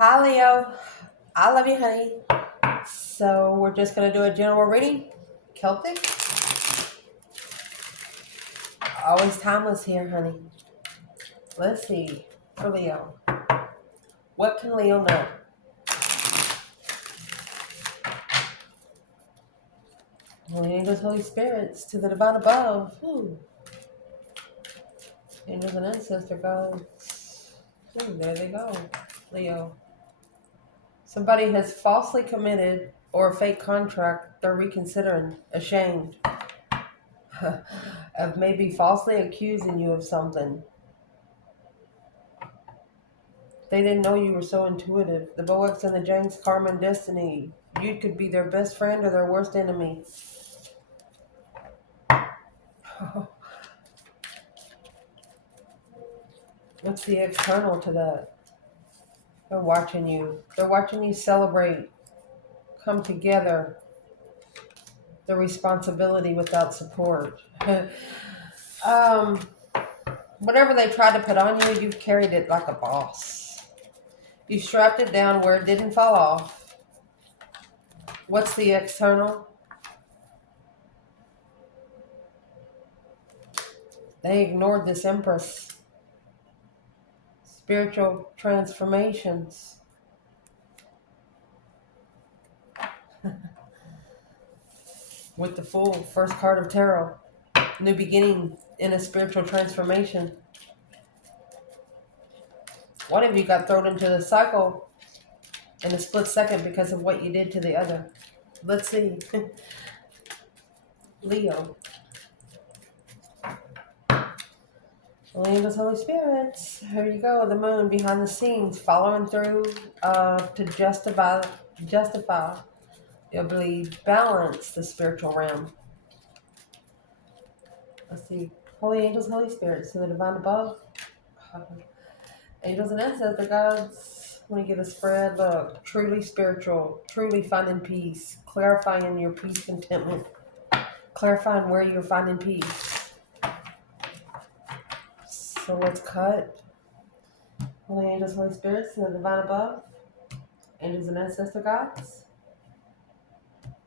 Hi, Leo. I love you, honey. So, we're just going to do a general reading. Celtic. Always timeless here, honey. Let's see. For Leo. What can Leo know? Holy angels, Holy Spirits, to the divine above. Angels and ancestor gods. There they go. Leo. Somebody has falsely committed or a fake contract they're reconsidering. Ashamed. Of maybe falsely accusing you of something. They didn't know you were so intuitive. The Boex and the James, karma and destiny. You could be their best friend or their worst enemy. What's the external to that? They're watching you. They're watching you celebrate, come together. The responsibility without support. um, Whatever they tried to put on you, you've carried it like a boss. You strapped it down where it didn't fall off. What's the external? They ignored this empress. Spiritual transformations. With the Fool, first card of tarot. New beginning in a spiritual transformation. One of you got thrown into the cycle in a split second because of what you did to the other. Let's see. Leo. Holy angels, Holy Spirits. Here you go. The moon behind the scenes, following through to justify, I believe, balance the spiritual realm. Let's see. Holy angels, Holy Spirits, to the divine above. Angels and ancestor gods. Let me get a spread. Look, truly spiritual, truly finding peace, clarifying your peace, contentment, clarifying where you're finding peace. So let's cut. Holy angels, Holy Spirits, to the divine above. Angels and ancestor gods.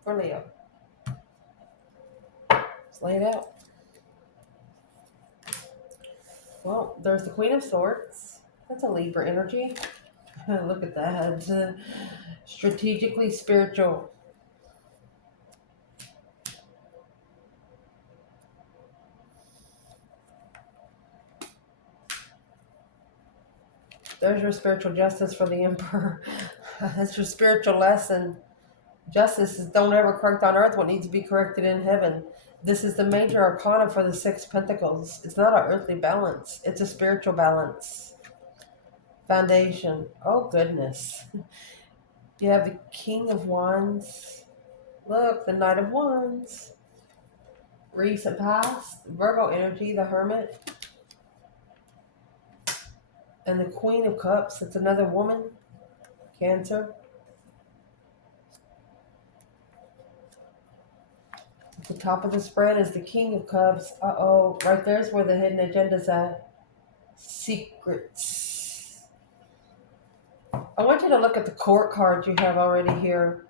For Leo. Let's lay it out. Well, there's the Queen of Swords. That's a Libra energy. Look at that. Strategically spiritual. There's your spiritual justice for the Emperor. That's your spiritual lesson. Justice is don't ever correct on earth what needs to be corrected in heaven. This is the major arcana for the Six Pentacles. It's not an earthly balance. It's a spiritual balance. Foundation. Oh, goodness. You have the King of Wands. Look, the Knight of Wands. Recent past. Virgo energy, the Hermit. And the Queen of Cups. It's another woman. Cancer. At the top of the spread is the King of Cups. Uh-oh. Right there's where the hidden agenda's at. Secrets. I want you to look at the court cards you have already here.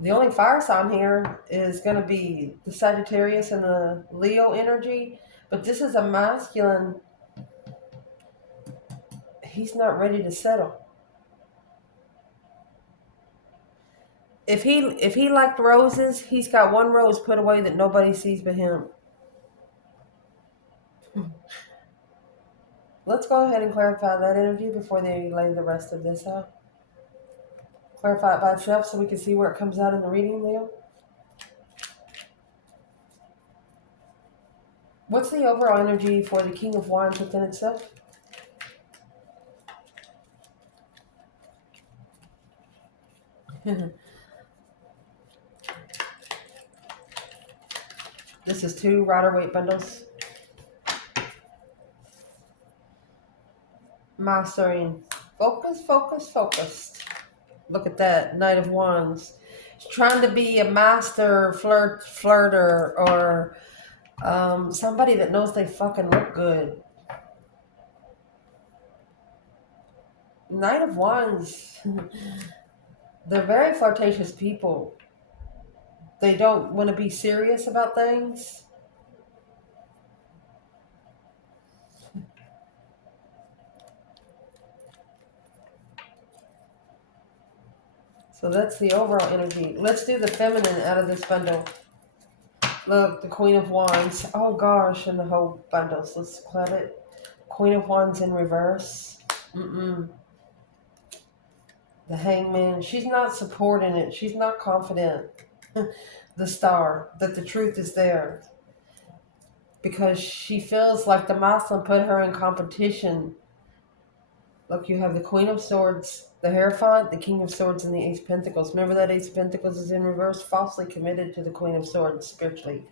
The only fire sign here is going to be the Sagittarius and the Leo energy. But this is a masculine. He's not ready to settle. If he liked roses, he's got one rose put away that nobody sees but him. Let's go ahead and clarify that energy before they lay the rest of this out. Clarify it by itself so we can see where it comes out in the reading, Leo. What's the overall energy for the King of Wands within itself? This is 2 Rider-Waite bundles. Mastering. Focus, focus, focused. Look at that. Knight of Wands. He's trying to be a master flirter or somebody that knows they fucking look good. Knight of Wands. They're very flirtatious people. They don't want to be serious about things. So that's the overall energy. Let's do the feminine out of this bundle. Look, the Queen of Wands. Oh gosh, and the whole bundles. Let's cloud it. Queen of Wands in reverse. The Hangman. She's not supporting it. She's not confident. The Star. That the truth is there. Because she feels like the masculine put her in competition. Look, you have the Queen of Swords, the Hierophant, the King of Swords, and the Ace of Pentacles. Remember that Ace of Pentacles is in reverse? Falsely committed to the Queen of Swords spiritually.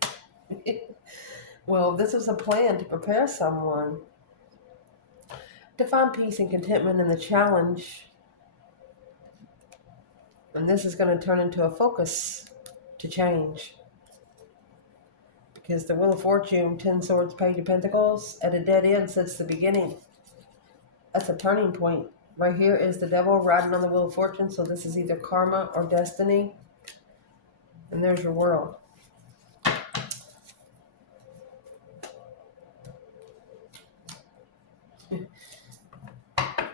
Well, this is a plan to prepare someone to find peace and contentment in the challenge. And this is going to turn into a focus to change. Because the Wheel of Fortune, 10 Swords, Page of Pentacles, at a dead end sits the beginning. That's a turning point. Right here is the devil riding on the Wheel of Fortune. So this is either karma or destiny. And there's your world.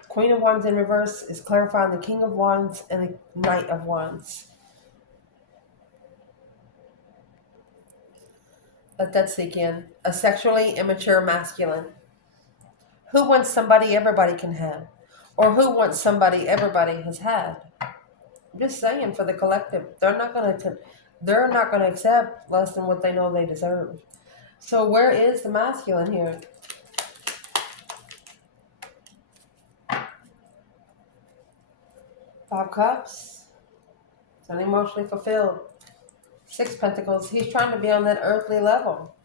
Queen of Wands in reverse is clarifying the King of Wands and the Knight of Wands. Let that sink in. A sexually immature masculine. Who wants somebody everybody can have? Or who wants somebody everybody has had? I'm just saying, for the collective, they're not going to accept less than what they know they deserve. So where is the masculine here? Five Cups. It's unemotionally fulfilled. 6 Pentacles. He's trying to be on that earthly level.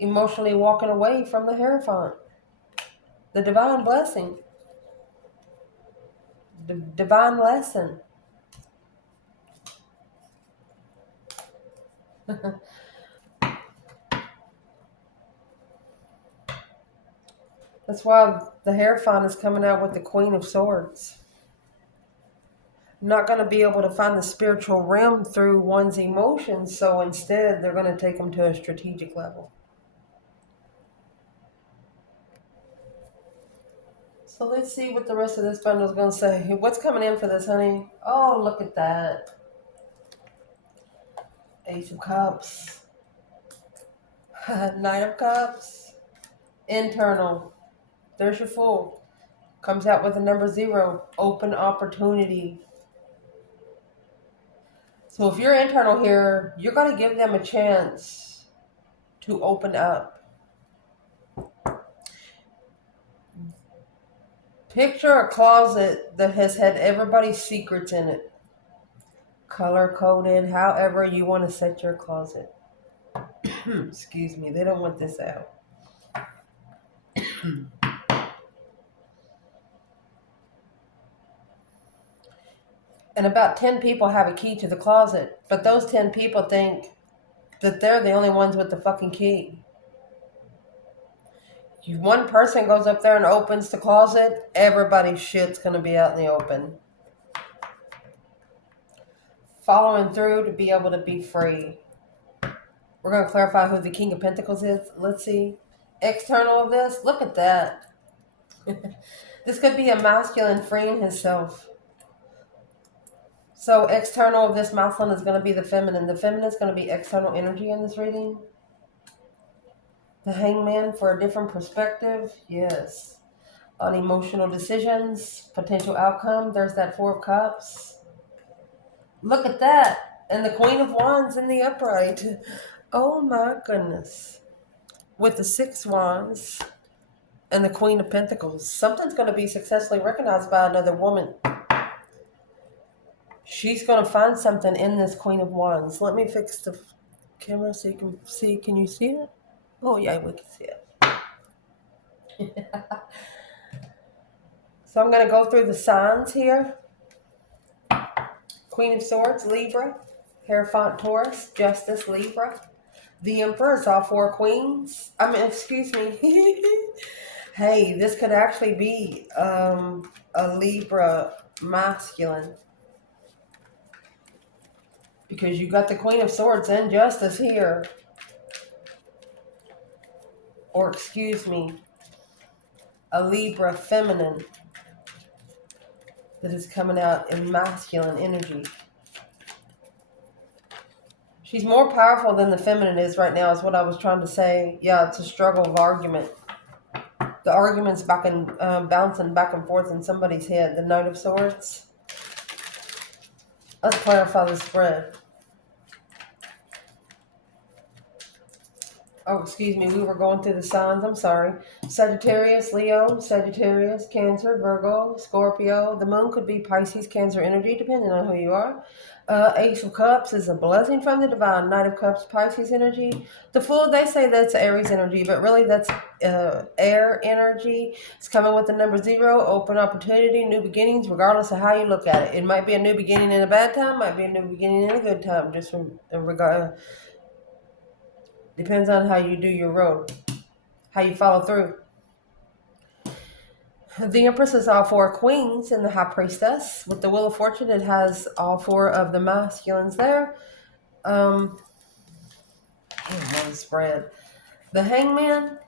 Emotionally walking away from the Hierophant. The divine blessing. The divine lesson. That's why the Hierophant is coming out with the Queen of Swords. Not going to be able to find the spiritual realm through one's emotions, so instead they're going to take them to a strategic level. So let's see what the rest of this bundle is going to say. What's coming in for this, honey? Oh, look at that. Ace of Cups. Knight of Cups. Internal. There's your Fool. Comes out with the number 0. Open opportunity. So if you're internal here, you're going to give them a chance to open up. Picture a closet that has had everybody's secrets in it. Color coded, however you want to set your closet. Excuse me, they don't want this out. And about 10 people have a key to the closet, but those 10 people think that they're the only ones with the fucking key. If one person goes up there and opens the closet, everybody's shit's going to be out in the open. Following through to be able to be free. We're going to clarify who the King of Pentacles is. Let's see. External of this, look at that. This could be a masculine freeing himself. So external of this masculine is going to be the feminine. The feminine is going to be external energy in this reading. The Hangman for a different perspective. Yes. On emotional decisions, potential outcome. There's that 4 of Cups. Look at that. And the Queen of Wands in the upright. Oh my goodness. With the 6 Wands and the Queen of Pentacles. Something's going to be successfully recognized by another woman. She's going to find something in this Queen of Wands. Let me fix the camera so you can see. Can you see it? Oh, yeah, we can see it. So I'm going to go through the signs here. Queen of Swords, Libra. Hierophant, Taurus. Justice, Libra. The Emperor is all 4 queens. Excuse me. Hey, this could actually be a Libra masculine. Because you got the Queen of Swords and Justice here. Or excuse me, a Libra feminine that is coming out in masculine energy. She's more powerful than the feminine is right now, is what I was trying to say. Yeah, it's a struggle of argument. The argument's back and bouncing back and forth in somebody's head. The Knight of Swords. Let's clarify the spread. Oh, excuse me, we were going through the signs. I'm sorry. Sagittarius, Leo, Sagittarius, Cancer, Virgo, Scorpio. The moon could be Pisces, Cancer energy, depending on who you are. Ace of Cups is a blessing from the divine. Knight of Cups, Pisces energy. The Fool, they say that's Aries energy, but really that's air energy. It's coming with the number 0, open opportunity, new beginnings, regardless of how you look at it. It might be a new beginning in a bad time, might be a new beginning in a good time, just from regard. Depends on how you do your road, how you follow through. The Empress is all 4 queens and the High Priestess. With the Wheel of Fortune, it has all 4 of the masculines there. One spread. The Hangman.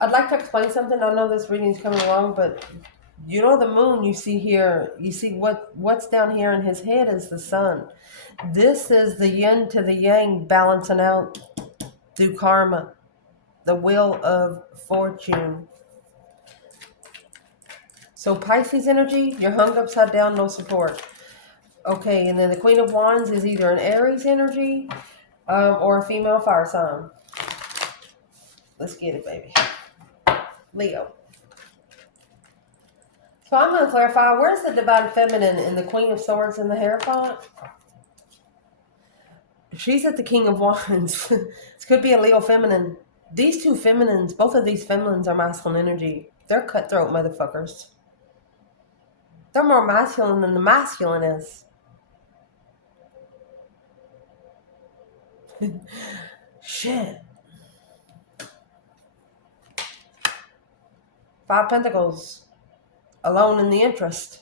I'd like to explain something. I know this reading's coming along, but you know the moon you see here, you see what's down here in his head is the sun. This is the yin to the yang balancing out through karma. The Wheel of Fortune. So Pisces energy, you're hung upside down, no support. Okay, and then the Queen of Wands is either an Aries energy or a female fire sign. Let's get it, baby. Leo. So I'm going to clarify, where's the Divine Feminine in the Queen of Swords in the Hierophant? She's at the King of Wands. This could be a Leo feminine. These two feminines, both of these feminines are masculine energy. They're cutthroat motherfuckers. They're more masculine than the masculine is. Shit. 5 Pentacles. Alone in the interest.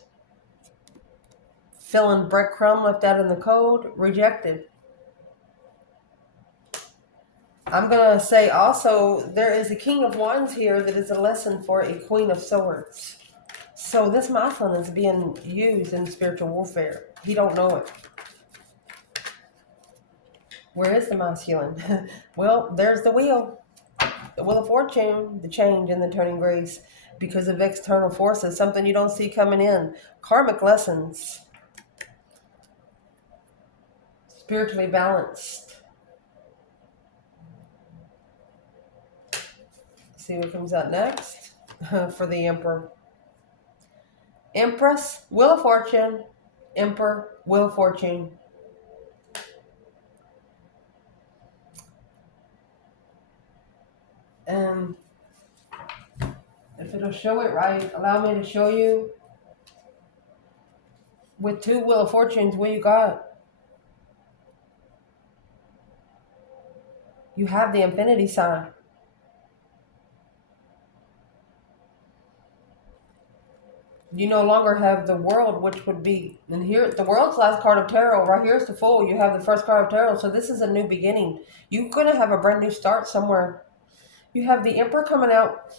Feeling breadcrumb left out in the cold. Rejected. I'm going to say also, there is a King of Wands here that is a lesson for a Queen of Swords. So this masculine is being used in spiritual warfare. He don't know it. Where is the masculine? Well, there's the wheel. The Wheel of Fortune, the change and the turning grace because of external forces, something you don't see coming in. Karmic lessons. Spiritually balanced. See what comes out next for the Emperor. Empress, Wheel of Fortune. Emperor, Wheel of Fortune. And if it'll show it right, allow me to show you. With 2 Wheel of Fortunes, what you got? You have the infinity sign. You no longer have the world, which would be, and here, the world's last card of tarot. Right here is the Fool. You have the first card of tarot. So this is a new beginning. You're going to have a brand new start somewhere. You have the Emperor coming out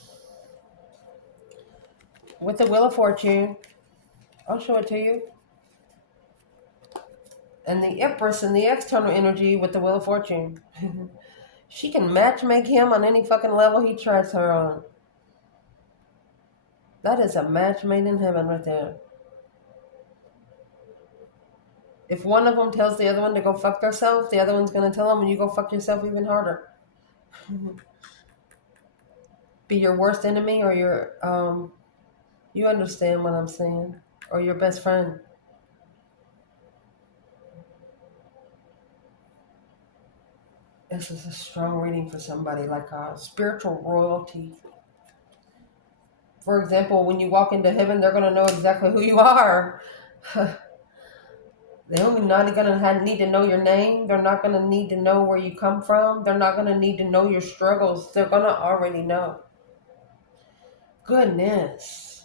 with the Wheel of Fortune. I'll show it to you. And the Empress in the external energy with the Wheel of Fortune. She can match make him on any fucking level he tries her on. That is a match made in heaven right there. If one of them tells the other one to go fuck themselves, the other one's going to tell them, and you go fuck yourself even harder. Be your worst enemy or your, you understand what I'm saying, or your best friend. This is a strong reading for somebody, like a spiritual royalty. For example, when you walk into heaven, they're going to know exactly who you are. They're only not going to need to know your name. They're not going to need to know where you come from. They're not going to need to know your struggles. They're going to already know. Goodness.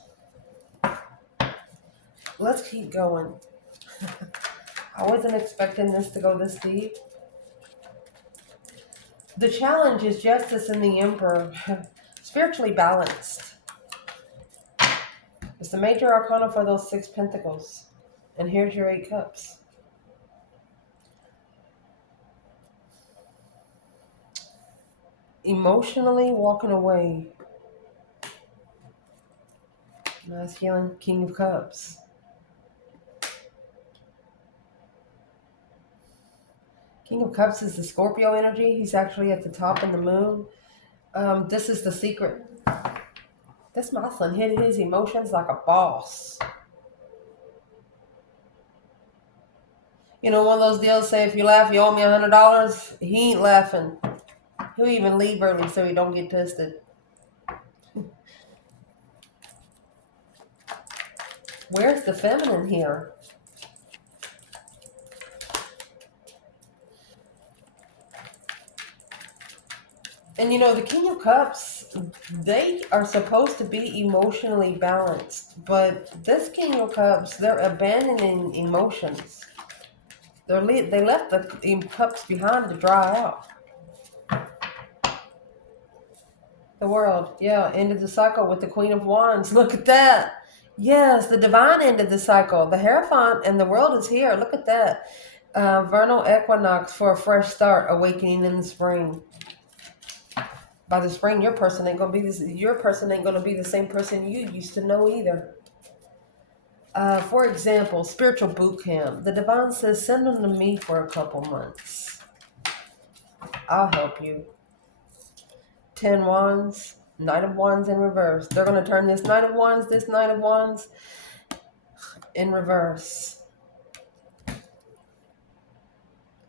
Let's keep going. I wasn't expecting this to go this deep. The challenge is justice and the emperor. Spiritually balanced. It's the major arcana for those 6 pentacles. And here's your 8 cups. Emotionally walking away. Nice feeling. King of Cups. King of Cups is the Scorpio energy. He's actually at the top in the moon. This is the secret. This Moslin hid his emotions like a boss. You know, one of those deals say, if you laugh, you owe me $100. He ain't laughing. He'll even leave early so he don't get tested. Where's the feminine here? And you know, the King of Cups, they are supposed to be emotionally balanced. But this King of Cups, they're abandoning emotions. They left the cups behind to dry out. The World, yeah, ended the cycle with the Queen of Wands. Look at that. Yes, the divine ended the cycle. The Hierophant and the World is here. Look at that. Vernal equinox for a fresh start, awakening in the spring. By the spring, your person ain't gonna be the same person you used to know either. For example, spiritual boot camp. The divine says, send them to me for a couple months. I'll help you. 10 Wands, Knight of Wands in reverse. They're going to turn this Knight of Wands in reverse.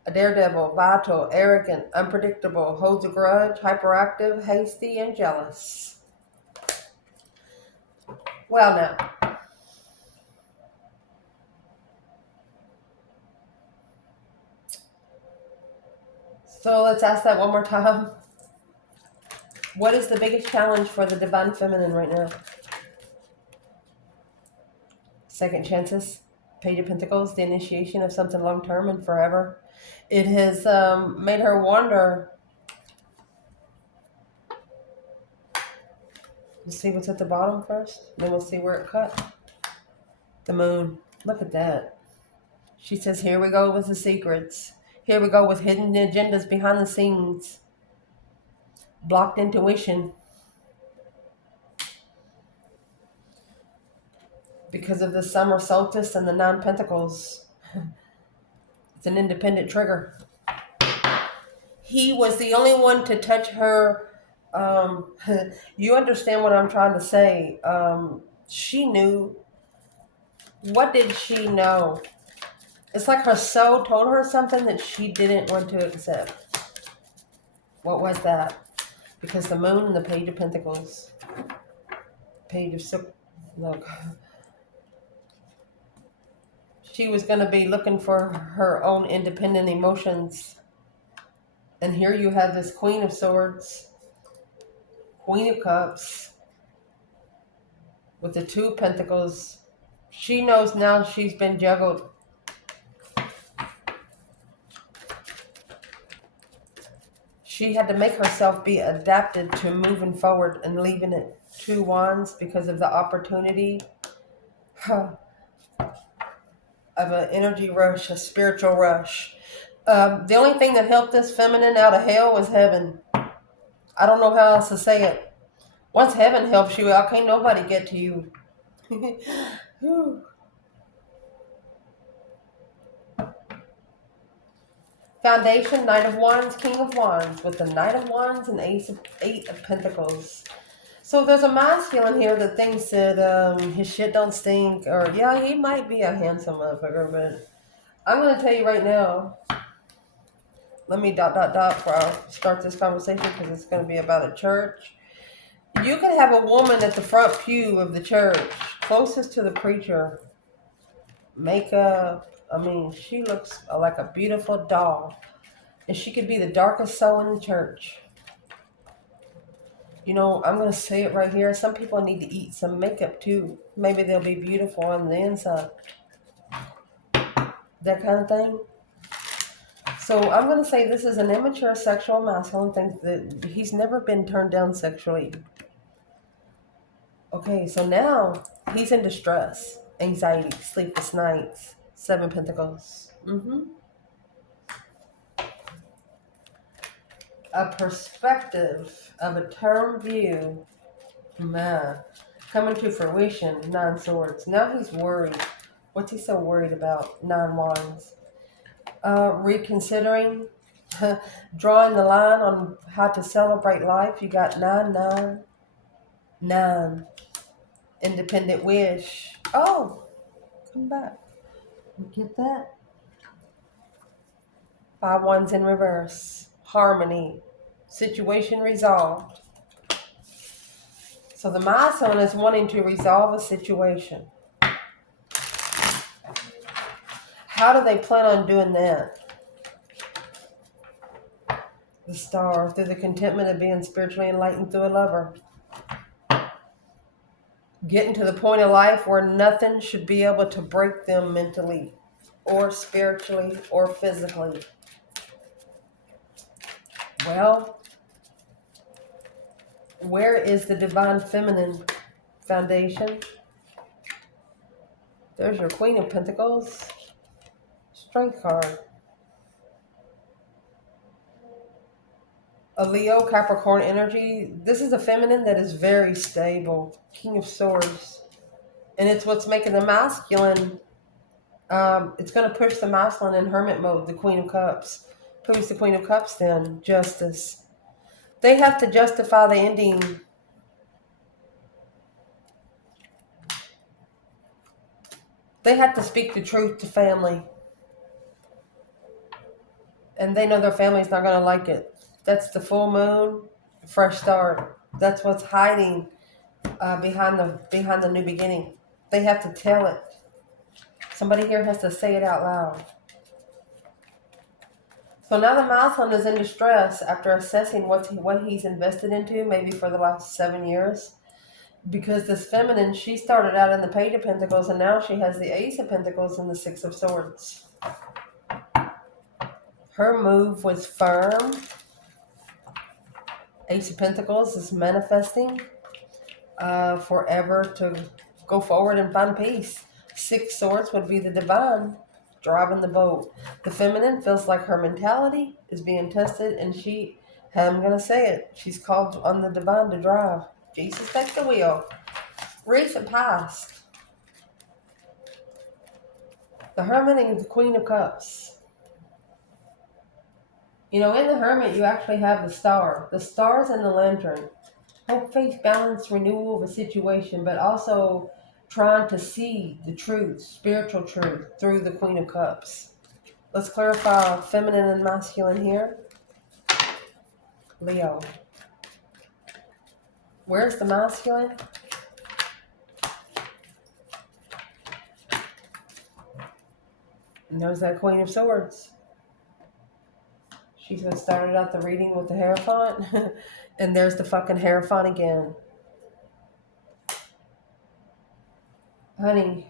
A daredevil, vital, arrogant, unpredictable, holds a grudge, hyperactive, hasty, and jealous. Well, now. So let's ask that one more time. What is the biggest challenge for the divine feminine right now? Second chances, Page of Pentacles, the initiation of something long-term and forever. It has made her wonder. Let's see what's at the bottom first. Then we'll see where it cut. The moon. Look at that. She says, here we go with the secrets. Here we go with hidden agendas behind the scenes. Blocked intuition. Because of the summer solstice and the 9 pentacles. It's an independent trigger. He was the only one to touch her. You understand what I'm trying to say. She knew. What did she know? It's like her soul told her something that she didn't want to accept. What was that? Because the moon and the Page of Pentacles. Page of Silk. Look. She was going to be looking for her own independent emotions. And here you have this Queen of Swords. Queen of Cups. With the 2 Pentacles. She knows now she's been juggled. She had to make herself be adapted to moving forward and leaving it 2 Wands because of the opportunity of an energy rush, a spiritual rush. The only thing that helped this feminine out of hell was heaven. I don't know how else to say it. Once heaven helps you out, can't nobody get to you. Foundation, Knight of Wands, King of Wands, with the Knight of Wands and 8 of Pentacles. So there's a masculine here that thinks that his shit don't stink, or yeah, he might be a handsome motherfucker, but I'm going to tell you right now, let me ... before I start this conversation, because it's going to be about a church. You can have a woman at the front pew of the church, closest to the preacher, makeup, I mean, she looks like a beautiful doll. And she could be the darkest soul in the church. You know, I'm going to say it right here. Some people need to eat some makeup too. Maybe they'll be beautiful on the inside. That kind of thing. So I'm going to say this is an immature sexual masculine. Thinks that he's never been turned down sexually. Okay, so now he's in distress, anxiety, sleepless nights, 7 Pentacles. A perspective of a term view, man, coming to fruition, 9 Swords. Now he's worried. What's he so worried about? 9 Wands. Reconsidering, drawing the line on how to celebrate life. You got 9. Independent wish. Oh, come back. Get that? 5 Wands in reverse. Harmony. Situation resolved. So the milestone is wanting to resolve a situation. How do they plan on doing that? The Star, through the contentment of being spiritually enlightened through a lover. Getting to the point of life where nothing should be able to break them mentally or spiritually or physically. Well, where is the divine feminine foundation? There's your Queen of Pentacles. Strength card. A Leo, Capricorn energy. This is a feminine that is very stable. King of Swords. And it's what's making the masculine. It's going to push the masculine in hermit mode, the Queen of Cups. Who's the Queen of Cups then? Justice. They have to justify the ending. They have to speak the truth to family. And they know their family's not going to like it. That's the full moon, fresh start. That's what's hiding behind the new beginning. They have to tell it. Somebody here has to say it out loud. So now the masculine is in distress after assessing what he's invested into, maybe for the last 7 years. Because this feminine, she started out in the Page of Pentacles, and now she has the Ace of Pentacles and the 6 of Swords. Her move was firm. Ace of Pentacles is manifesting forever to go forward and find peace. 6 Swords would be the divine driving the boat. The feminine feels like her mentality is being tested, and I'm going to say it, she's called on the divine to drive. Jesus, take the wheel. Recent past. The Hermit and the Queen of Cups. You know, in the Hermit, you actually have the Star. The Stars and the Lantern. Hope, faith, balance, renewal of a situation, but also trying to see the truth, spiritual truth, through the Queen of Cups. Let's clarify feminine and masculine here. Leo. Where's the masculine? And there's that Queen of Swords. She's going to start out the reading with the Hierophant. And there's the fucking Hierophant again. Honey.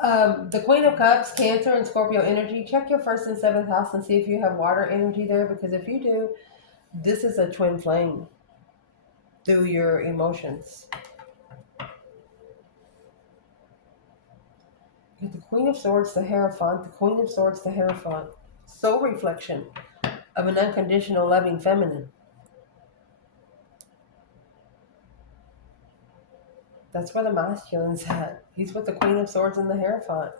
The Queen of Cups, Cancer and Scorpio energy. Check your 1st and 7th house and see if you have water energy there. Because if you do, this is a twin flame through your emotions. The Queen of Swords, the Hierophant. The Queen of Swords, the Hierophant. Soul reflection of an unconditional loving feminine. That's where the masculine's at. He's with the Queen of Swords and the Hierophant.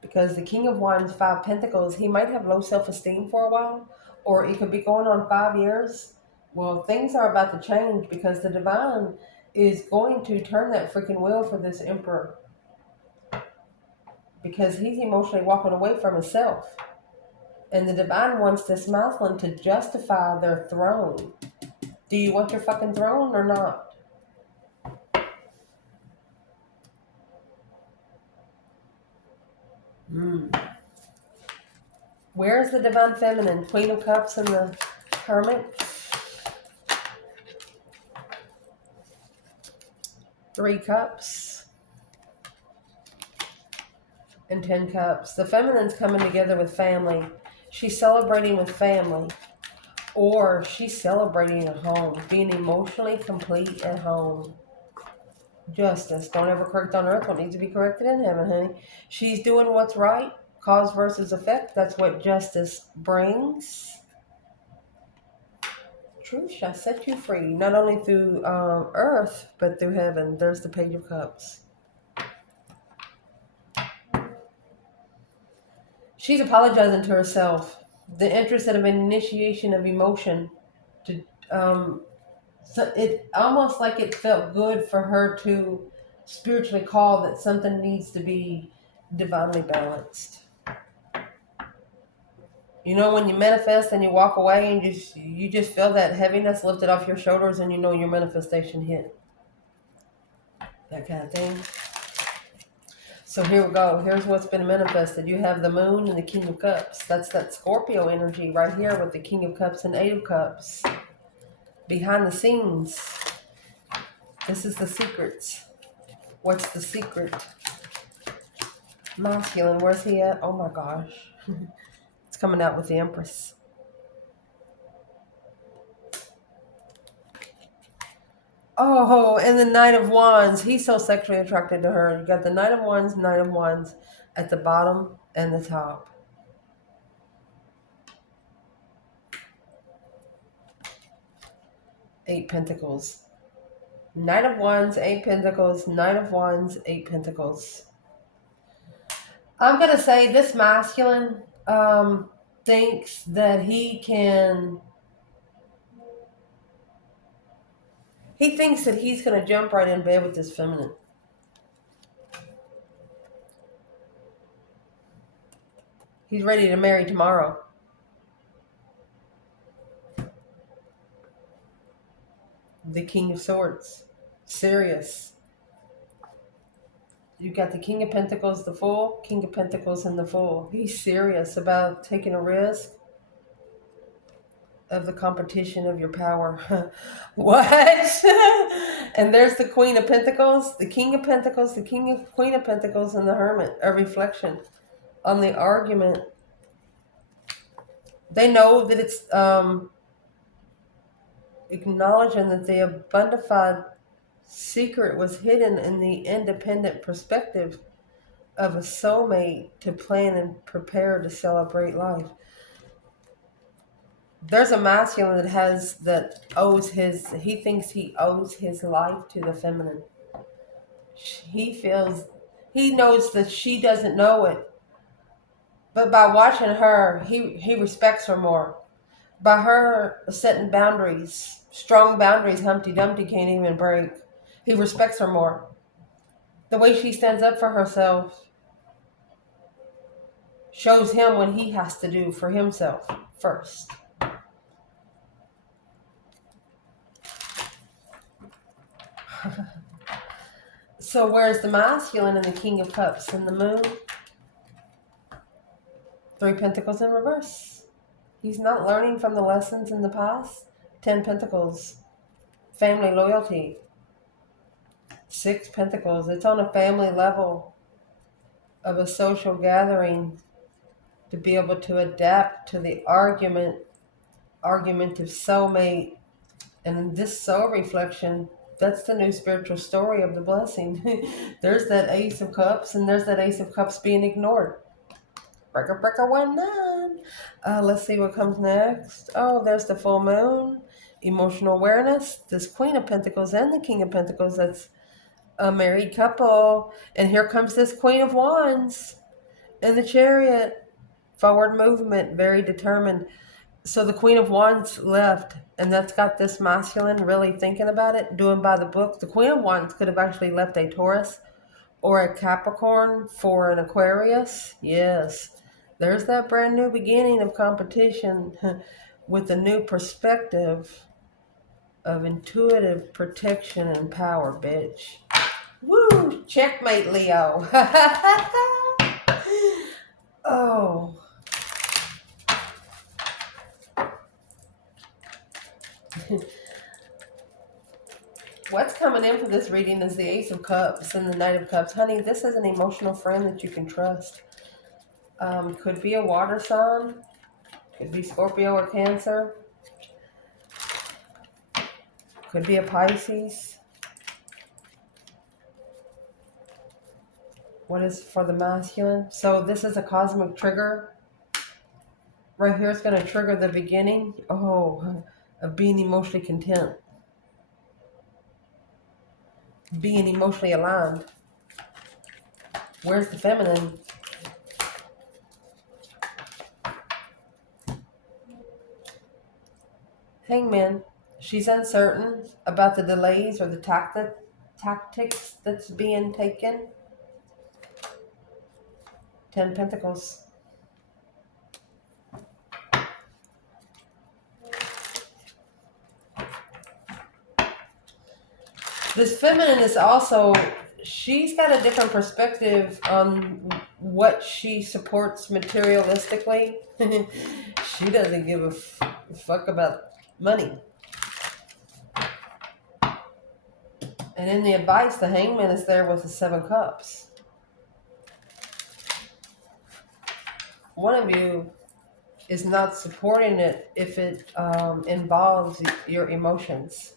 Because the King of Wands, 5 Pentacles, he might have low self-esteem for a while. Or it could be going on 5 years. Well, things are about to change because the divine is going to turn that freaking wheel for this Emperor. Because he's emotionally walking away from himself. And the divine wants this masculine to justify their throne. Do you want your fucking throne or not? Where's the divine feminine? Queen of Cups and the Hermit. 3 cups. And 10 cups. The feminine's coming together with family. She's celebrating with family. Or she's celebrating at home. Being emotionally complete at home. Justice. Don't ever correct on earth what needs to be corrected in heaven, honey. She's doing what's right. Cause versus effect. That's what justice brings. Truth shall set you free. Not only through earth, but through heaven. There's the Page of Cups. She's apologizing to herself. The interest of an initiation of emotion. So it almost like it felt good for her to spiritually call that something needs to be divinely balanced. You know, when you manifest and you walk away and you just feel that heaviness lifted off your shoulders and you know your manifestation hit. That kind of thing. So here we go. Here's what's been manifested. You have the Moon and the King of Cups. That's that Scorpio energy right here with the King of Cups and 8 of Cups. Behind the scenes. This is the secrets. What's the secret? Masculine. Where's he at? Oh my gosh. It's coming out with the Empress. Oh, and the Knight of Wands. He's so sexually attracted to her. You got the Knight of Wands at the bottom and the top. Eight Pentacles. Knight of Wands, 8 Pentacles. Knight of Wands, 8 Pentacles. I'm going to say this masculine thinks that he thinks that he's going to jump right in bed with this feminine. He's ready to marry tomorrow. The King of Swords. Serious. You got the King of Pentacles, the Fool. King of Pentacles and the Fool. He's serious about taking a risk of the competition of your power. What? And there's the Queen of Pentacles, the King of Pentacles, the Queen of Pentacles, and the Hermit. A reflection on the argument. They know that it's acknowledging that the abundified secret was hidden in the independent perspective of a soulmate to plan and prepare to celebrate life. There's a masculine he thinks he owes his life to the feminine. He knows that she doesn't know it. But by watching her, he respects her more. By her setting boundaries, strong boundaries Humpty Dumpty can't even break. He respects her more. The way she stands up for herself shows him what he has to do for himself first. So where's the masculine and the King of Cups and the Moon? 3 Pentacles in reverse. He's not learning from the lessons in the past. 10 Pentacles. Family loyalty. 6 Pentacles. It's on a family level of a social gathering to be able to adapt to the argumentative soulmate. And in this soul reflection, that's the new spiritual story of the blessing. There's that Ace of Cups, and there's that Ace of Cups being ignored. Breaker, breaker, 1-9. Let's see what comes next. Oh, there's the full moon. Emotional awareness. This Queen of Pentacles and the King of Pentacles. That's a married couple. And here comes this Queen of Wands in the Chariot. Forward movement, very determined. So the Queen of Wands left, and that's got this masculine really thinking about it, doing by the book. The Queen of Wands could have actually left a Taurus or a Capricorn for an Aquarius. Yes, there's that brand new beginning of competition with a new perspective of intuitive protection and power, bitch. Woo! Checkmate, Leo. Oh. What's coming in for this reading is the Ace of Cups and the Knight of Cups. Honey, this is an emotional friend that you can trust. Could be a water sign. Could be Scorpio or Cancer. Could be a Pisces. What is for the masculine? So this is a cosmic trigger. Right here, it's going to trigger the beginning. Oh, of being emotionally content. Being emotionally aligned. Where's the feminine? Hangman. She's uncertain about the delays or the tactics that's being taken. 10 Pentacles. This feminine is also, she's got a different perspective on what she supports materialistically. She doesn't give a fuck about money. And in the advice, the Hangman is there with the 7 Cups. One of you is not supporting it if it involves your emotions.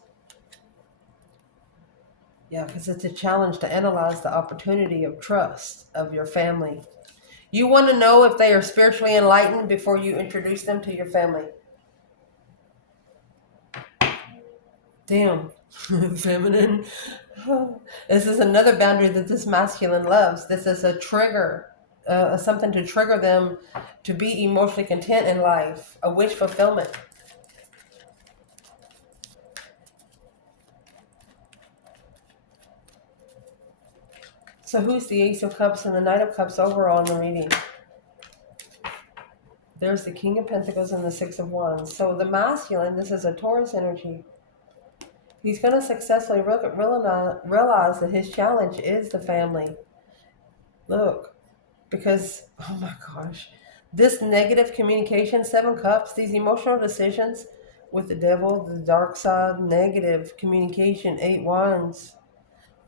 Yeah, because it's a challenge to analyze the opportunity of trust of your family. You want to know if they are spiritually enlightened before you introduce them to your family. Damn. Feminine. This is another boundary that this masculine loves. This is a trigger, something to trigger them to be emotionally content in life, a wish fulfillment. So who's the Ace of Cups and the Knight of Cups overall in the reading? There's the King of Pentacles and the 6 of Wands. So the masculine, this is a Taurus energy. He's going to successfully realize that his challenge is the family. Look, because, oh my gosh, this negative communication, 7 Cups, these emotional decisions with the devil, the dark side, negative communication, 8 Wands.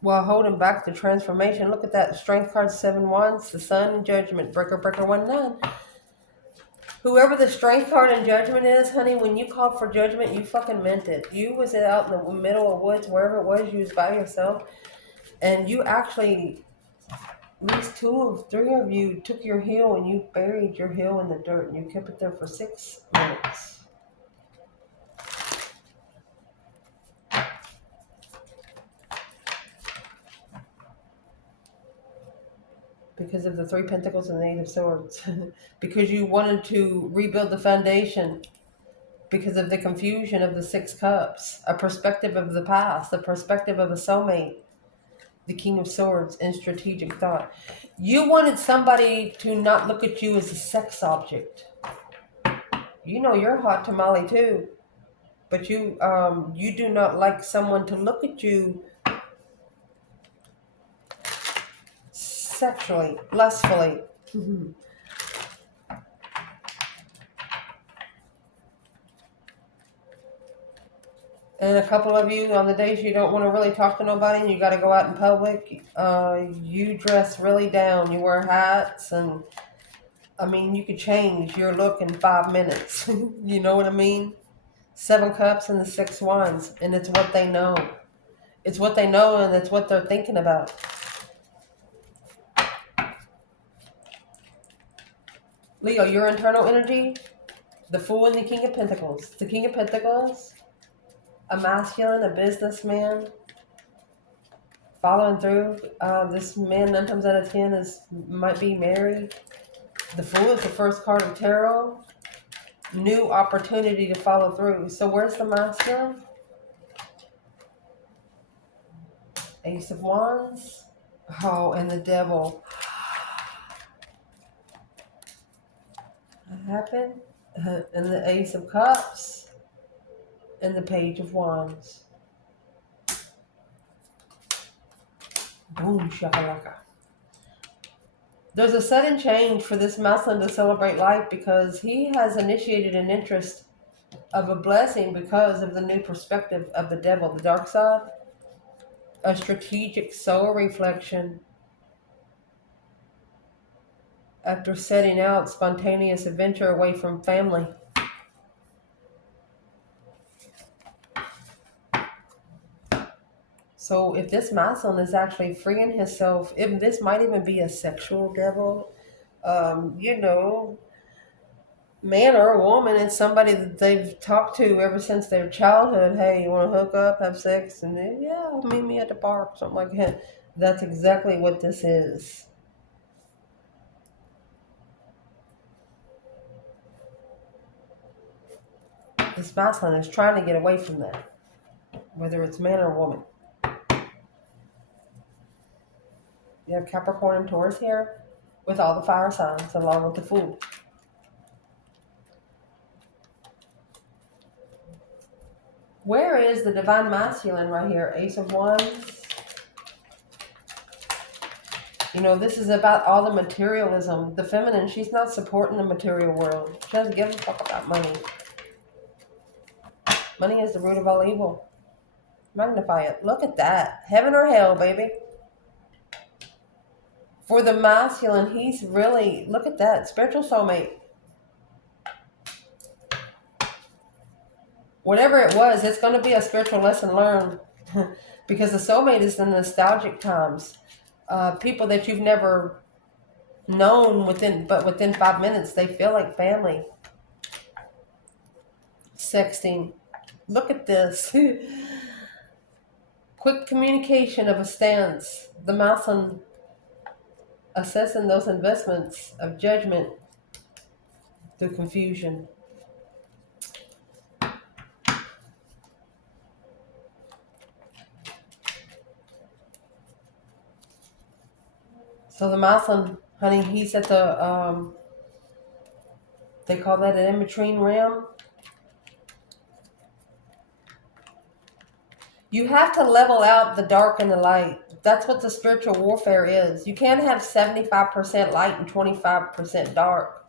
While holding back the transformation, look at that strength card, 7 Wands, the Sun and Judgment, breaker, 1-9. Whoever the strength card and judgment is, honey, when you called for judgment, you fucking meant it. You was out in the middle of woods, wherever it was, you was by yourself, and you actually, at least 2 of 3 of you took your heel and you buried your heel in the dirt and you kept it there for 6 minutes. Because of the 3 Pentacles and the 8 of Swords. Because you wanted to rebuild the foundation. Because of the confusion of the 6 Cups. A perspective of the past. A perspective of a soulmate. The King of Swords and strategic thought. You wanted somebody to not look at you as a sex object. You know you're hot tamale too. But you do not like someone to look at you sexually, lustfully. And a couple of you, on the days you don't want to really talk to nobody and you got to go out in public, you dress really down. You wear hats and, I mean, you could change your look in 5 minutes. You know what I mean? 7 Cups and the 6 Wands. And it's what they know. It's what they know and it's what they're thinking about. Leo, your internal energy, the Fool and the King of Pentacles. The King of Pentacles, a masculine, a businessman, following through. This man 9 times out of 10 might be married. The Fool is the first card of tarot. New opportunity to follow through. So where's the masculine? Ace of Wands. Oh, and the Devil. What happened? And the Ace of Cups. And the Page of Wands. Boom shakalaka. There's a sudden change for this masculine to celebrate life because he has initiated an interest of a blessing because of the new perspective of the devil, the dark side, a strategic soul reflection after setting out spontaneous adventure away from family. So if this masculine is actually freeing himself, if this might even be a sexual devil, you know, man or a woman, it's somebody that they've talked to ever since their childhood. Hey, you want to hook up, have sex, and then, yeah, meet me at the park, something like that. That's exactly what this is. This masculine is trying to get away from that, whether it's man or woman. You have Capricorn and Taurus here with all the fire signs along with the Fool. Where is the divine masculine right here? Ace of Wands. You know, this is about all the materialism. The feminine, she's not supporting the material world. She doesn't give a fuck about money. Money is the root of all evil. Magnify it. Look at that. Heaven or hell, baby. For the masculine, he's really, look at that. Spiritual soulmate. Whatever it was, it's going to be a spiritual lesson learned. Because the soulmate is the nostalgic times. People that you've never known within 5 minutes, they feel like family. Sexting. Look at this. Quick communication of a stance. The masculine assessing those investments of judgment through confusion. So the masculine, honey, he's at the, they call that an in-between realm. You have to level out the dark and the light. That's what the spiritual warfare is. You can't have 75% light and 25% dark.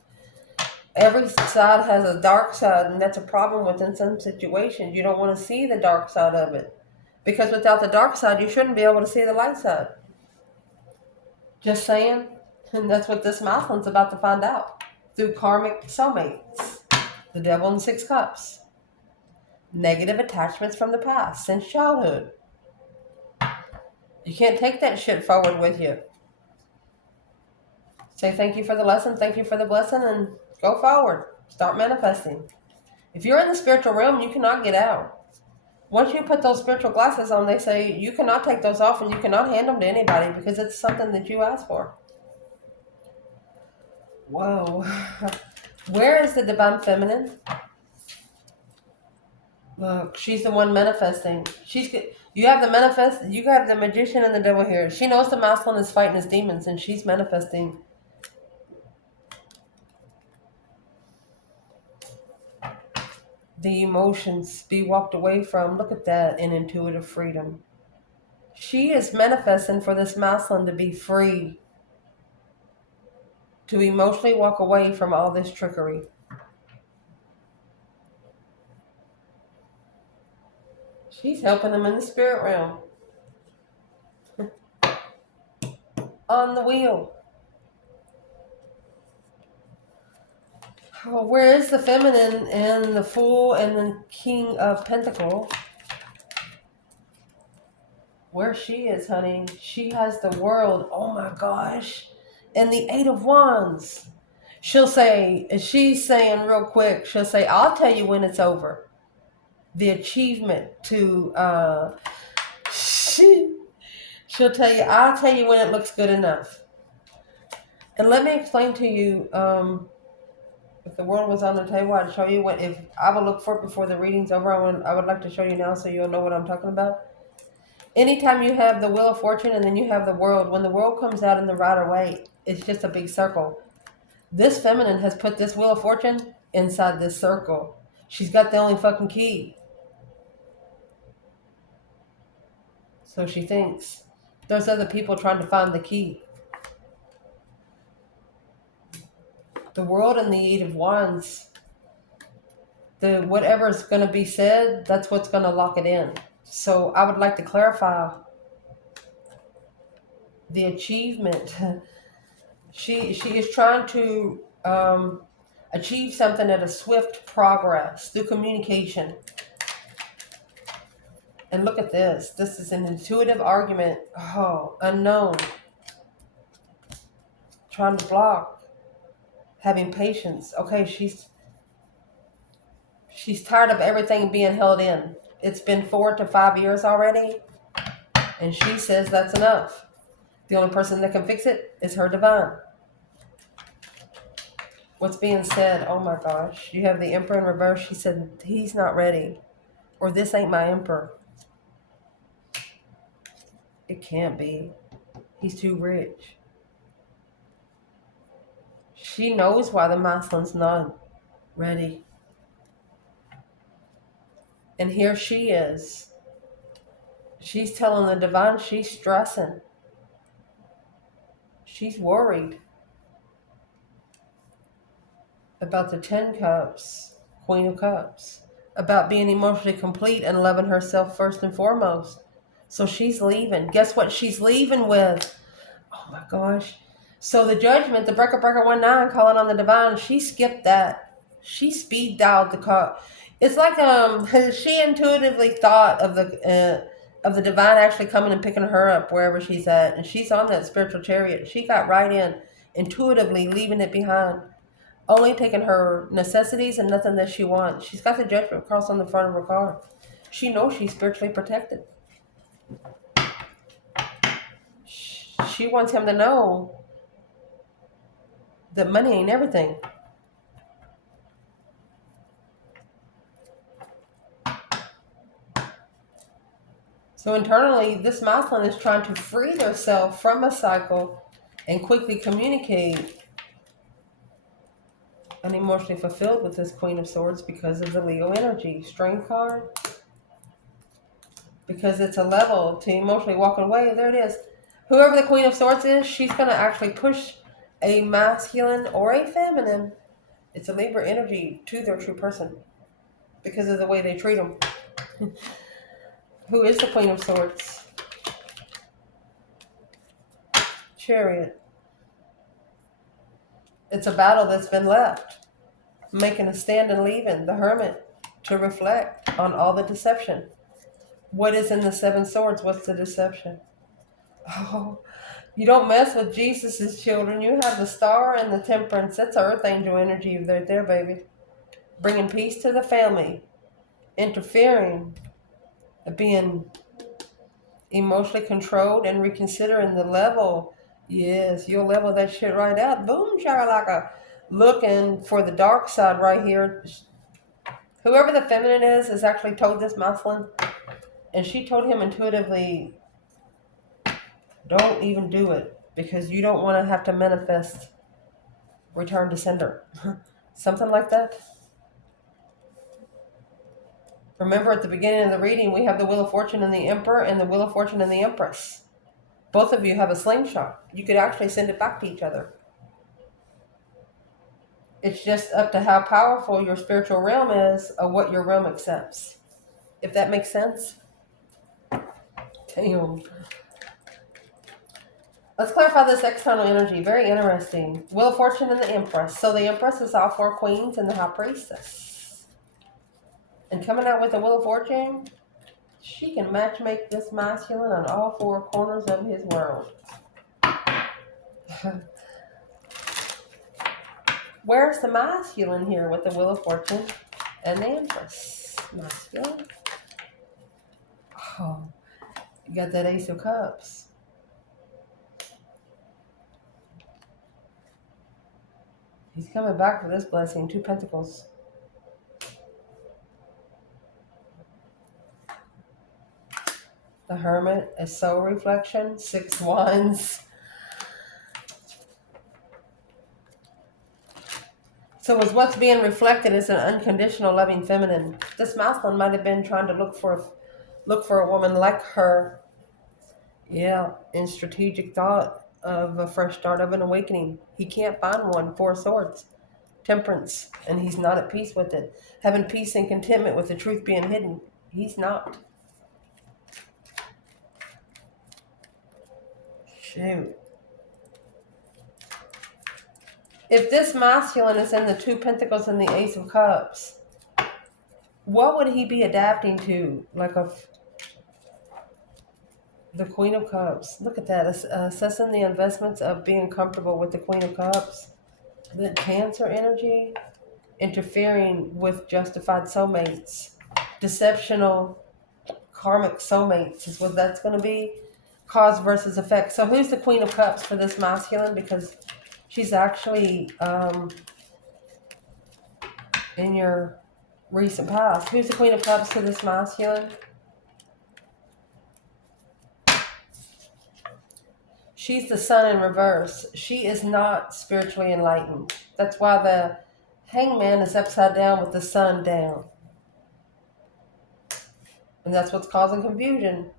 Every side has a dark side, and that's a problem within some situations. You don't want to see the dark side of it. Because without the dark side, you shouldn't be able to see the light side. Just saying. And that's what this masculine's about to find out. Through karmic soulmates. The devil in 6 cups. Negative attachments from the past, since childhood. You can't take that shit forward with you. Say thank you for the lesson, thank you for the blessing, and go forward. Start manifesting. If you're in the spiritual realm, you cannot get out. Once you put those spiritual glasses on, they say you cannot take those off and you cannot hand them to anybody because it's something that you asked for. Whoa. Where is the divine feminine? Look, she's the one manifesting. You have the magician and the devil here. She knows the masculine is fighting his demons and she's manifesting. The emotions be walked away from. Look at that, in intuitive freedom. She is manifesting for this masculine to be free. To emotionally walk away from all this trickery. She's helping him in the spirit realm. On the wheel. Oh, where is the feminine and the Fool and the King of Pentacles? Where she is, honey. She has the World. Oh my gosh. And the 8 of Wands. She's saying real quick, she'll say, I'll tell you when it's over. The achievement to, she'll tell you, I'll tell you when it looks good enough. And let me explain to you, if the world was on the table, I'd show you if I would look for it before the reading's over. I would like to show you now so you'll know what I'm talking about. Anytime you have the Wheel of Fortune and then you have the World, when the World comes out in the Rider-Waite, it's just a big circle. This feminine has put this Wheel of Fortune inside this circle. She's got the only fucking key. So she thinks there's other people trying to find the key. The World and the Eight of Wands. The whatever's going to be said, that's what's going to lock it in. So I would like to clarify the achievement. She is trying to achieve something at a swift progress through communication. And look at this. This is an intuitive argument. Oh, unknown. Trying to block. Having patience. Okay, she's tired of everything being held in. It's been 4 to 5 years already. And she says that's enough. The only person that can fix it is her divine. What's being said? Oh my gosh. You have the Emperor in reverse. She said, he's not ready. Or this ain't my Emperor. It can't be. He's too rich. She knows why the masculine's not ready. And here she is. She's telling the divine she's stressing. She's worried about the 10 cups, Queen of Cups, about being emotionally complete and loving herself first and foremost. So she's leaving. Guess what she's leaving with? Oh my gosh. So the judgment, the breaker 19 calling on the divine, she skipped that. She speed dialed the car. It's like she intuitively thought of the divine actually coming and picking her up wherever she's at, and she's on that spiritual chariot. She got right in, intuitively leaving it behind, only taking her necessities and nothing that she wants. She's got the judgment cross on the front of her car. She knows she's spiritually protected. She wants him to know that money ain't everything. So internally, this masculine is trying to free themselves from a cycle and quickly communicate and emotionally fulfilled with this Queen of Swords because of the Leo energy. Strength card. Because it's a level to emotionally walking away. There it is. Whoever the Queen of Swords is, she's going to actually push a masculine or a feminine. It's a Libra energy to their true person because of the way they treat them. Who is the Queen of Swords? Chariot. It's a battle that's been left. Making a stand and leaving. The Hermit to reflect on all the deception. What is in the 7 swords? What's the deception? Oh, you don't mess with Jesus's children. You have the Star and the Temperance. That's Earth Angel energy right there, baby. Bringing peace to the family. Interfering. Being emotionally controlled and reconsidering the level. Yes, you'll level that shit right out. Boom, shakalaka. Looking for the dark side right here. Whoever the feminine is actually told this masculine, and she told him intuitively, don't even do it because you don't want to have to manifest return to sender. Something like that. Remember at the beginning of the reading, we have the Wheel of Fortune and the Emperor and the Wheel of Fortune and the Empress. Both of you have a slingshot. You could actually send it back to each other. It's just up to how powerful your spiritual realm is or what your realm accepts. If that makes sense. Damn. Let's clarify this external energy. Very interesting. Wheel of Fortune and the Empress. So the Empress is all 4 queens and the High Priestess. And coming out with the Wheel of Fortune, she can matchmake this masculine on all 4 corners of his world. Where's the masculine here with the Wheel of Fortune and the Empress? Masculine. Oh, you got that Ace of Cups. He's coming back for this blessing. 2 Pentacles. The Hermit, a soul reflection. 6 Wands. So as what's being reflected is an unconditional loving feminine. This masculine might have been trying to look for a woman like her. Yeah, in strategic thought of a fresh start of an awakening. He can't find one. 4 Swords. Temperance, and he's not at peace with it. Having peace and contentment with the truth being hidden. He's not. Shoot. If this masculine is in the Two Pentacles and the Ace of Cups, what would he be adapting to? Like the Queen of Cups. Look at that. Assessing the investments of being comfortable with the Queen of Cups. The Cancer energy. Interfering with justified soulmates. Deceptional karmic soulmates is what that's going to be. Cause versus effect. So who's the Queen of Cups for this masculine? Because she's actually in your recent past. Who's the Queen of Cups for this masculine? She's the Sun in reverse. She is not spiritually enlightened. That's why the Hangman is upside down with the Sun down. And that's what's causing confusion.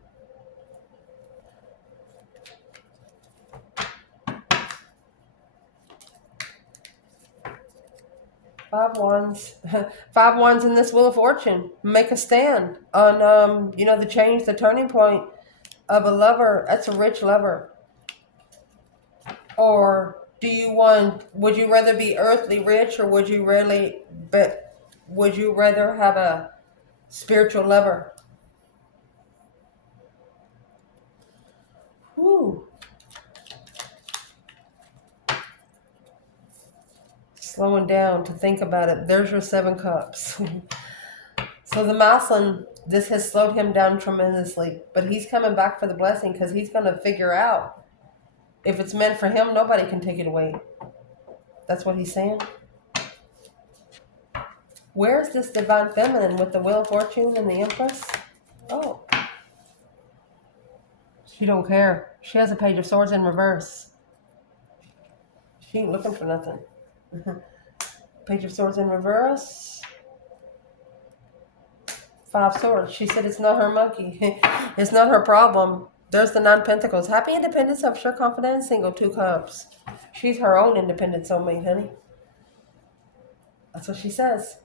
Five wands. Five wands in this Wheel of Fortune. Make a stand on, the change, the turning point of a lover. That's a rich lover. Or would you rather be earthly rich, or would you rather have a spiritual lover? Whew. Slowing down to think about it. There's your Seven Cups. So the masculine, this has slowed him down tremendously, but he's coming back for the blessing because he's going to figure out if it's meant for him, nobody can take it away. That's what he's saying. Where's this divine feminine with the Wheel of Fortune and the Empress? Oh. She don't care. She has a Page of Swords in reverse. She ain't looking for nothing. Page of Swords in reverse. Five Swords. She said it's not her monkey. It's not her problem. There's the Nine Pentacles. Happy independence, I'm sure, confident, and single. Two Cups. She's her own independent soulmate, honey. That's what she says.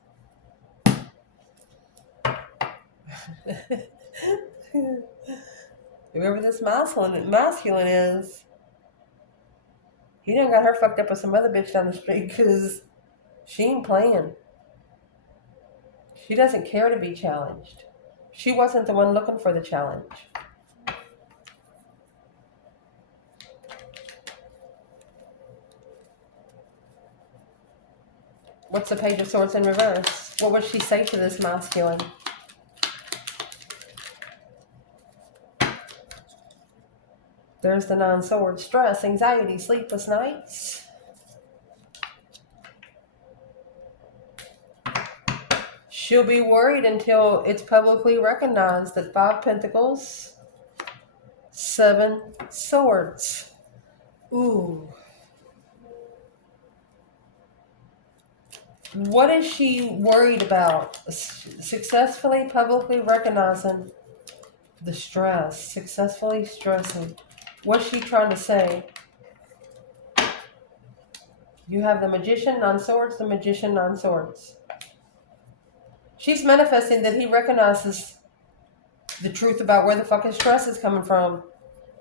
Whoever this masculine is, he done got her fucked up with some other bitch down the street because she ain't playing. She doesn't care to be challenged. She wasn't the one looking for the challenge. What's the Page of Swords in reverse? What would she say to this masculine? There's the Nine Swords. Stress, anxiety, sleepless nights. She'll be worried until it's publicly recognized that Five Pentacles, Seven Swords. Ooh. What is she worried about? Successfully, publicly recognizing the stress. Successfully stressing. What's she trying to say? You have the Magician, Nine Swords, the Magician, Nine Swords. She's manifesting that he recognizes the truth about where the fuck his stress is coming from.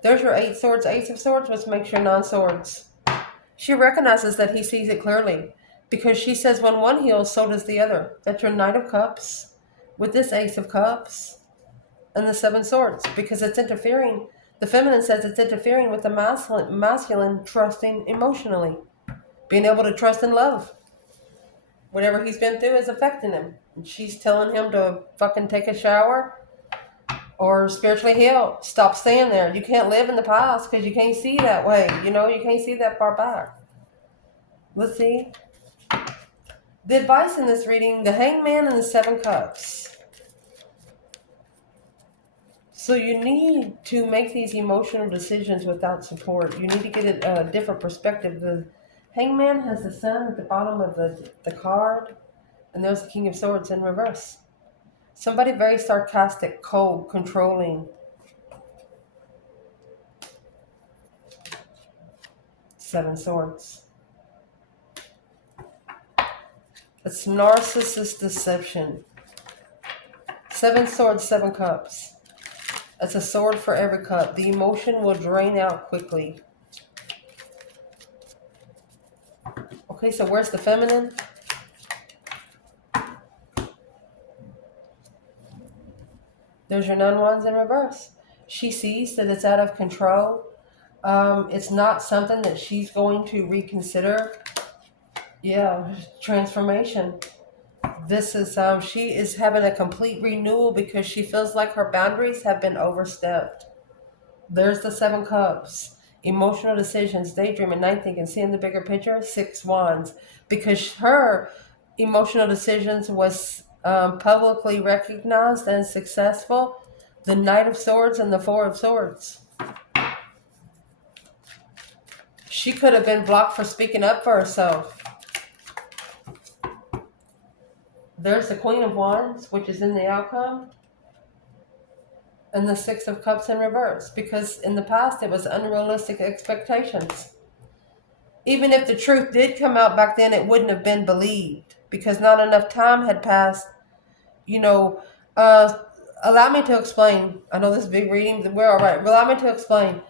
There's your Eight Swords, Ace of Swords, which makes your Nine Swords. She recognizes that he sees it clearly. Because she says when one heals, so does the other. That's your Knight of Cups with this Ace of Cups and the Seven Swords. Because it's interfering. The feminine says it's interfering with the masculine trusting emotionally. Being able to trust and love. Whatever he's been through is affecting him. And she's telling him to fucking take a shower or spiritually heal. Stop staying there. You can't live in the past because you can't see that way. You can't see that far back. Let's see. The advice in this reading, the Hangman and the Seven Cups. So you need to make these emotional decisions without support. You need to get a different perspective. The Hangman has the Sun at the bottom of the card, and there's the King of Swords in reverse. Somebody very sarcastic, cold, controlling. Seven Swords. It's narcissist deception. 7 swords, 7 cups. It's a sword for every cup. The emotion will drain out quickly. Okay, so where's the feminine? There's your 9 wands in reverse. She sees that it's out of control. It's not something that she's going to reconsider. Yeah, transformation. This is, she is having a complete renewal because she feels like her boundaries have been overstepped. There's the 7 cups. Emotional decisions, daydreaming, night thinking, seeing the bigger picture, 6 wands. Because her emotional decisions was publicly recognized and successful. The Knight of Swords and the 4 of Swords. She could have been blocked for speaking up for herself. There's the Queen of Wands, which is in the outcome. And the 6 of Cups in reverse. Because in the past, it was unrealistic expectations. Even if the truth did come out back then, it wouldn't have been believed. Because not enough time had passed. You know, allow me to explain. I know this is a big reading. We're all right. Allow me to explain.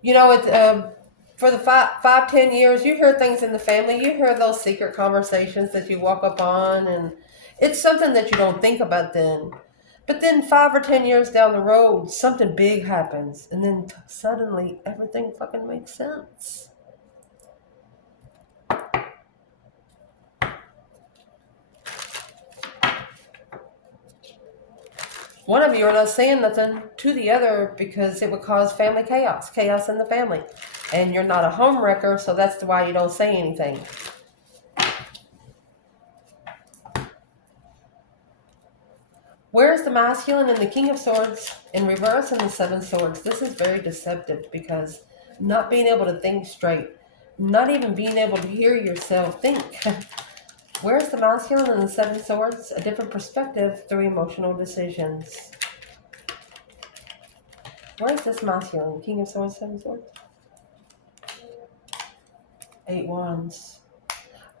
You know, for the 5, 10 years, you hear things in the family. You hear those secret conversations that you walk up on, and it's something that you don't think about then. But then 5 or 10 years down the road, something big happens, and then suddenly everything fucking makes sense. One of you are not saying nothing to the other because it would cause family chaos in the family. And you're not a home wrecker, so that's why you don't say anything. Where's the masculine and the King of Swords in reverse and the 7 swords? This is very deceptive because not being able to think straight, not even being able to hear yourself think. Where's the masculine and the 7 swords? A different perspective through emotional decisions. Where's this masculine? King of Swords, 7 swords? 8 wands.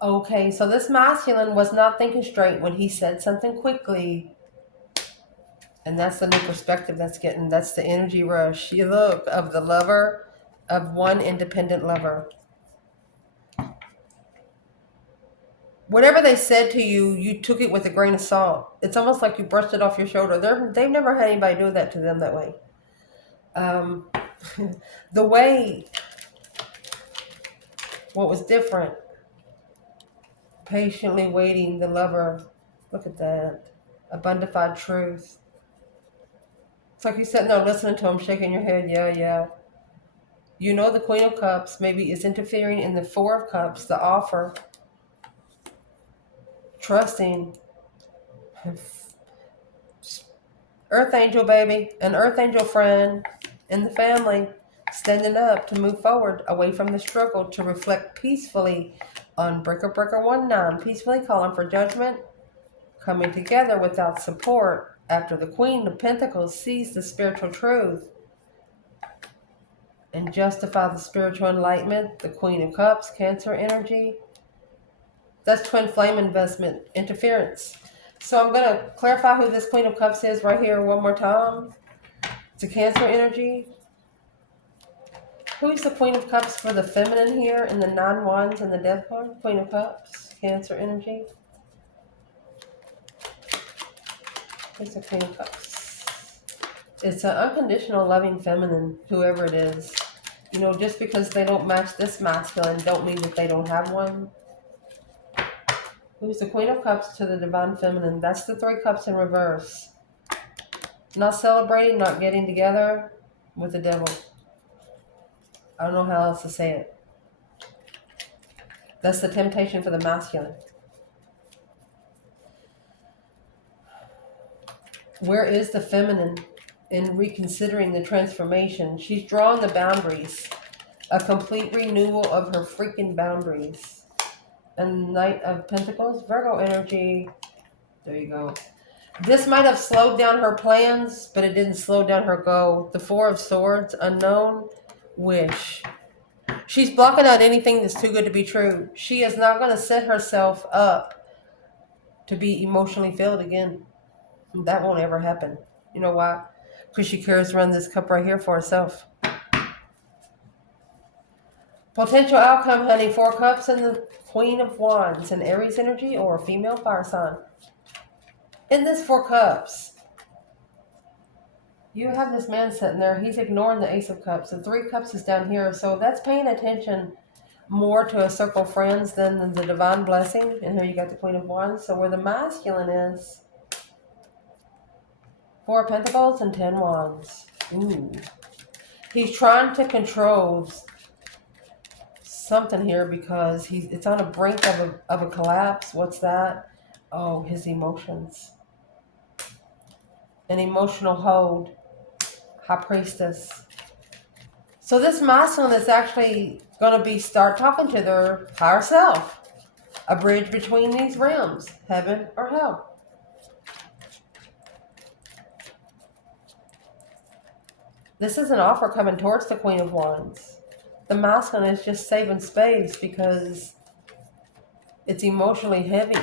Okay, so this masculine was not thinking straight when he said something quickly. And that's the new perspective that's the energy rush. You look of the lover, of one independent lover. Whatever they said to you, you took it with a grain of salt. It's almost like you brushed it off your shoulder. They've never had anybody do that to them that way. The way, what was different, patiently waiting, the lover, look at that, a bondified truth. It's like you're sitting there listening to him, shaking your head, yeah. You know the Queen of Cups maybe is interfering in the 4 of Cups, the offer. Trusting. Earth Angel, baby. An Earth Angel friend in the family. Standing up to move forward away from the struggle to reflect peacefully on Breaker 19. Peacefully calling for judgment. Coming together without support after the Queen of Pentacles sees the spiritual truth and justify the spiritual enlightenment. The Queen of Cups, Cancer energy. That's twin flame investment, interference. So I'm going to clarify who this Queen of Cups is right here one more time. It's a Cancer energy. Who's the Queen of Cups for the feminine here in the 9 wands and the Death card? Queen of Cups, Cancer energy. It's a Queen of Cups. It's an unconditional loving feminine, whoever it is. You know, just because they don't match this masculine don't mean that they don't have one. Who's the Queen of Cups to the Divine Feminine? That's the 3 cups in reverse. Not celebrating, not getting together with the devil. I don't know how else to say it. That's the temptation for the masculine. Where is the feminine in reconsidering the transformation? She's drawn the boundaries. A complete renewal of her freaking boundaries. And Knight of Pentacles, Virgo energy. There you go. This might have slowed down her plans, but it didn't slow down her goal. The 4 of Swords, unknown, wish. She's blocking out anything that's too good to be true. She is not going to set herself up to be emotionally filled again. That won't ever happen. You know why? Because she carries around this cup right here for herself. Potential outcome, honey. 4 cups and the Queen of Wands. An Aries energy or a female fire sign. In this 4 cups, you have this man sitting there. He's ignoring the Ace of Cups. The 3 cups is down here. So that's paying attention more to a circle of friends than the divine blessing. And here you got the Queen of Wands. So where the masculine is, 4 Pentacles and 10 Wands. Ooh. He's trying to control something here because it's on a brink of a collapse. What's that? Oh, his emotions. An emotional hold. High Priestess. So this masculine is actually going to start talking to their higher self. A bridge between these realms. Heaven or hell. This is an offer coming towards the Queen of Wands. The masculine is just saving space because it's emotionally heavy.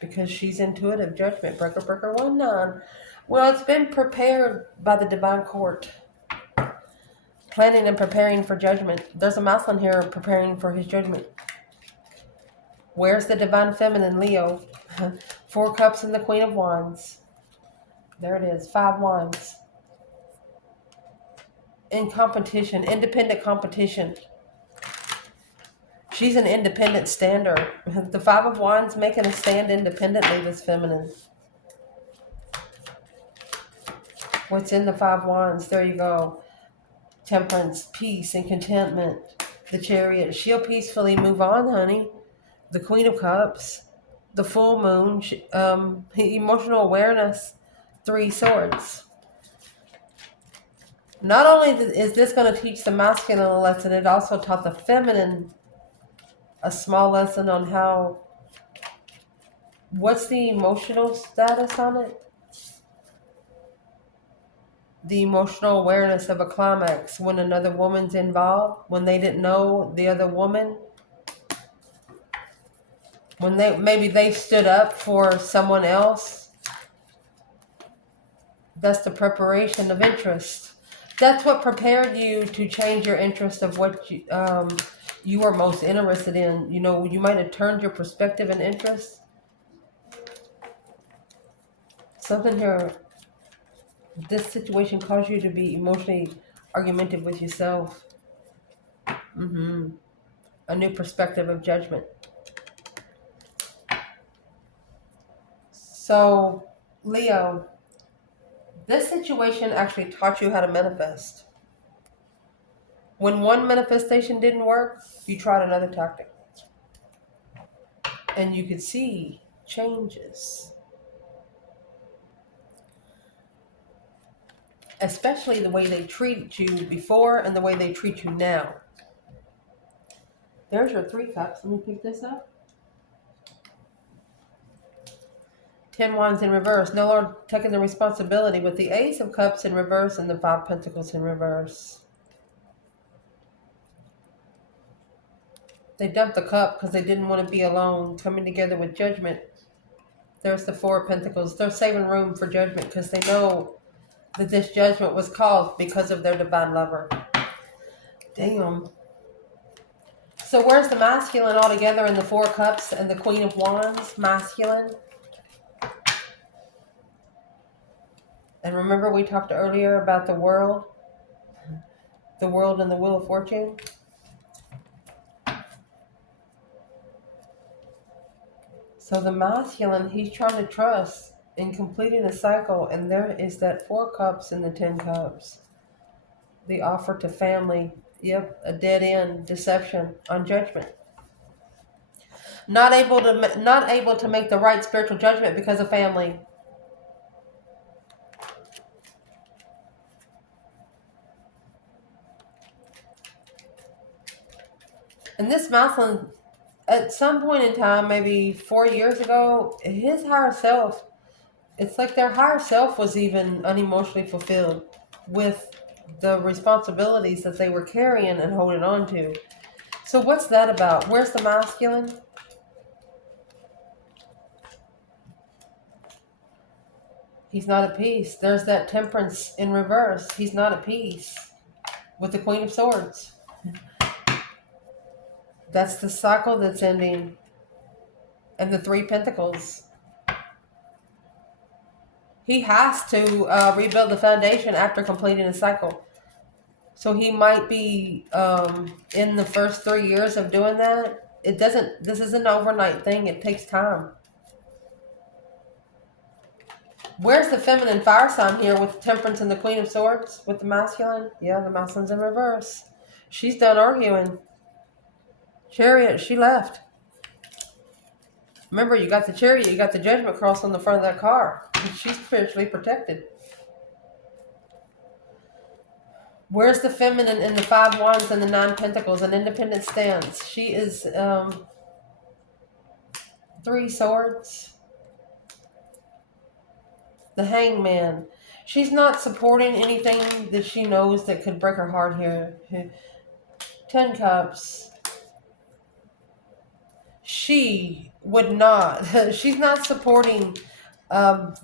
Because she's intuitive judgment. Breaker, breaker, 1-9. Well, it's been prepared by the divine court. Planning and preparing for judgment. There's a masculine here preparing for his judgment. Where's the divine feminine, Leo? 4 cups and the Queen of Wands. There it is. 5 wands. In competition, independent competition. She's an independent stander. The 5 of Wands making a stand independently, this feminine. What's in the 5 wands? There you go. Temperance, peace, and contentment. The Chariot. She'll peacefully move on, honey. The Queen of Cups. The full moon. Emotional awareness. 3 swords. Not only is this going to teach the masculine a lesson, it also taught the feminine a small lesson on how, what's the emotional status on it? The emotional awareness of a climax when another woman's involved, when they didn't know the other woman, when maybe they stood up for someone else. That's the preparation of interest. That's what prepared you to change your interest of what you are most interested in. You know, you might have turned your perspective and interest. Something here, this situation caused you to be emotionally argumentative with yourself. A new perspective of judgment. So, Leo, this situation actually taught you how to manifest. When one manifestation didn't work, you tried another tactic. And you could see changes. Especially the way they treated you before and the way they treat you now. There's your 3 cups. Let me pick this up. 10 wands in reverse. No longer taking the responsibility with the Ace of Cups in reverse and the 5 Pentacles in reverse. They dumped the cup because they didn't want to be alone, coming together with judgment. There's the 4 Pentacles. They're saving room for judgment because they know that this judgment was caused because of their divine lover. Damn. So where's the masculine altogether in the 4 cups and the Queen of Wands? Masculine. And remember we talked earlier about the world? The world and the Wheel of Fortune? So the masculine, he's trying to trust in completing a cycle. And there is that 4 cups and the 10 cups. The offer to family. Yep, a dead end, deception on judgment. Not able to make the right spiritual judgment because of family. And this masculine, at some point in time, maybe 4 years ago, his higher self, it's like their higher self was even unemotionally fulfilled with the responsibilities that they were carrying and holding on to. So what's that about? Where's the masculine? He's not at peace. There's that Temperance in reverse. He's not at peace with the Queen of Swords. That's the cycle that's ending. And the Three Pentacles. He has to rebuild the foundation after completing a cycle. So he might be in the first 3 years of doing that. This is an overnight thing. It takes time. Where's the feminine fire sign here with Temperance and the Queen of Swords with the masculine? Yeah, the masculine's in reverse. She's done arguing. Chariot, she left. Remember, you got the Chariot, you got the Judgment cross on the front of that car. She's spiritually protected. Where's the feminine in the Five Wands and the Nine Pentacles? An independent stance. She is Three Swords. The Hangman. She's not supporting anything that she knows that could break her heart here. 10 Cups. She would not. She's not supporting the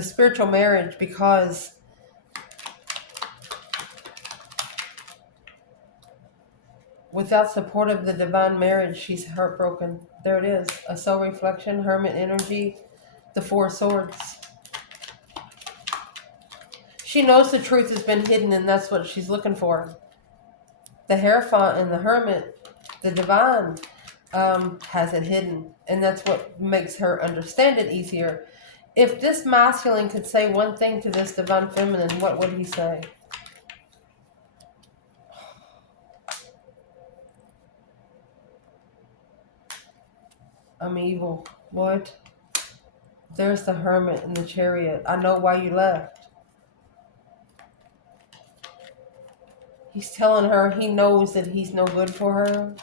spiritual marriage because without support of the divine marriage, she's heartbroken. There it is. A soul reflection, hermit energy, the Four Swords. She knows the truth has been hidden and that's what she's looking for. The Hierophant and the Hermit, the divine, has it hidden. And that's what makes her understand it easier. If this masculine could say one thing to this divine feminine, what would he say? I'm evil. What? There's the Hermit and the Chariot. I know why you left. He's telling her he knows that he's no good for her.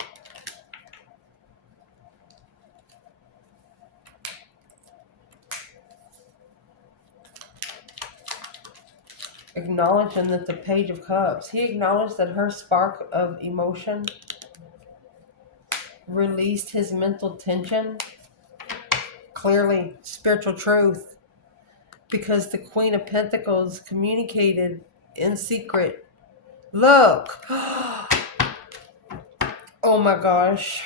Acknowledging that the Page of Cups. He acknowledged that her spark of emotion released his mental tension. Clearly, spiritual truth. Because the Queen of Pentacles communicated in secret. Look. Oh my gosh.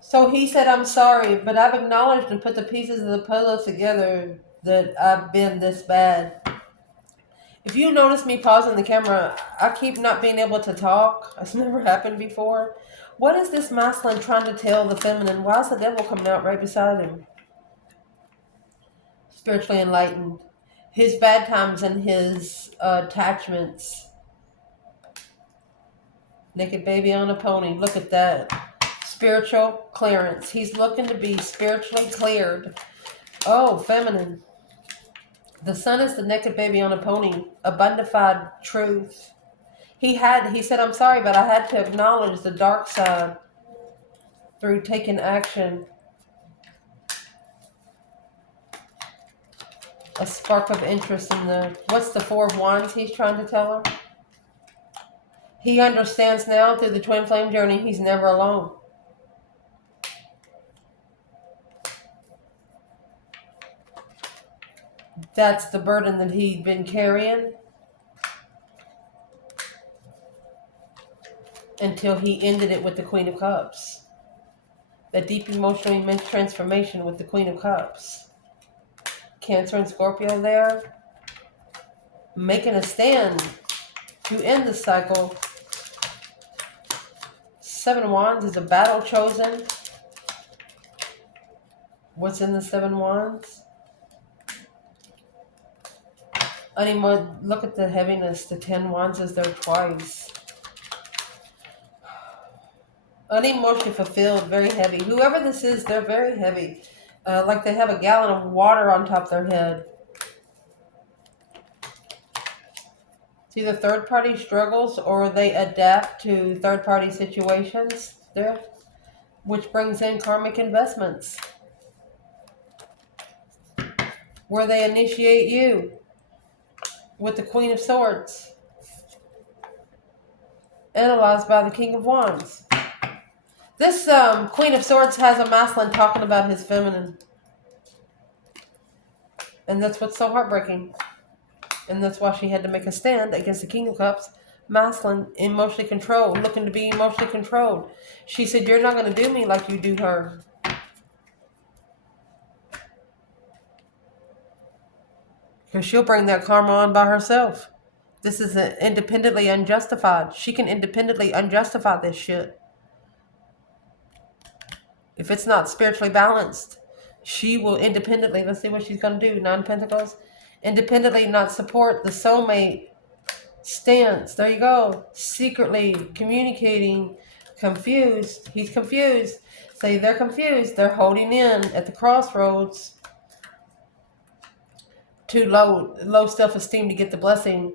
So he said, I'm sorry, but I've acknowledged and put the pieces of the puzzle together that I've been this bad. If you notice me pausing the camera, I keep not being able to talk. It's never happened before. What is this masculine trying to tell the feminine? Why is the devil coming out right beside him? Spiritually enlightened. His bad times and his attachments. Naked baby on a pony. Look at that. Spiritual clearance. He's looking to be spiritually cleared. Oh, feminine. The sun is the naked baby on a pony. A bondified truth. He said, I'm sorry, but I had to acknowledge the dark side through taking action. A spark of interest in what's the Four of Wands he's trying to tell her? He understands now through the twin flame journey he's never alone. That's the burden that he'd been carrying until he ended it with the Queen of Cups. That deep emotional immense transformation with the Queen of Cups. Cancer and Scorpio there. Making a stand to end the cycle. Seven Wands is a battle chosen. What's in the Seven Wands? Anymore, look at the heaviness. The 10 Wands is there twice. Unemotionally fulfilled, very heavy. Whoever this is, they're very heavy. Like they have a gallon of water on top of their head. It's either third-party struggles or they adapt to third-party situations there, which brings in karmic investments. Where they initiate you with the Queen of Swords. Analyzed by the King of Wands. This Queen of Swords has a masculine talking about his feminine. And that's what's so heartbreaking. And that's why she had to make a stand against the King of Cups. Masculine, emotionally controlled, looking to be emotionally controlled. She said, you're not going to do me like you do her. Because she'll bring that karma on by herself. This is independently unjustified. She can independently unjustify this shit. If it's not spiritually balanced, she will independently, let's see what she's going to do. 9 Pentacles. Independently not support the soulmate stance. There you go. Secretly communicating. Confused. He's confused. Say they're confused. They're holding in at the crossroads. Too low self-esteem to get the blessing.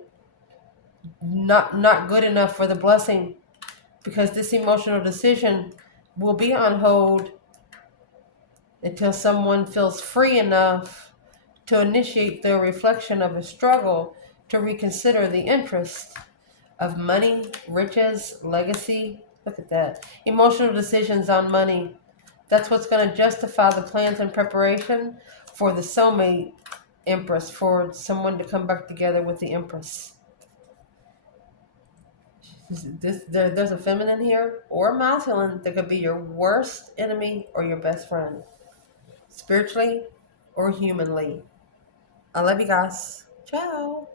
Not good enough for the blessing. Because this emotional decision will be on hold until someone feels free enough to initiate their reflection of a struggle to reconsider the interest of money, riches, legacy. Look at that. Emotional decisions on money. That's what's going to justify the plans and preparation for the soulmate Empress, for someone to come back together with the Empress. There's a feminine here or a masculine that could be your worst enemy or your best friend, spiritually or humanly. I love you guys. Ciao.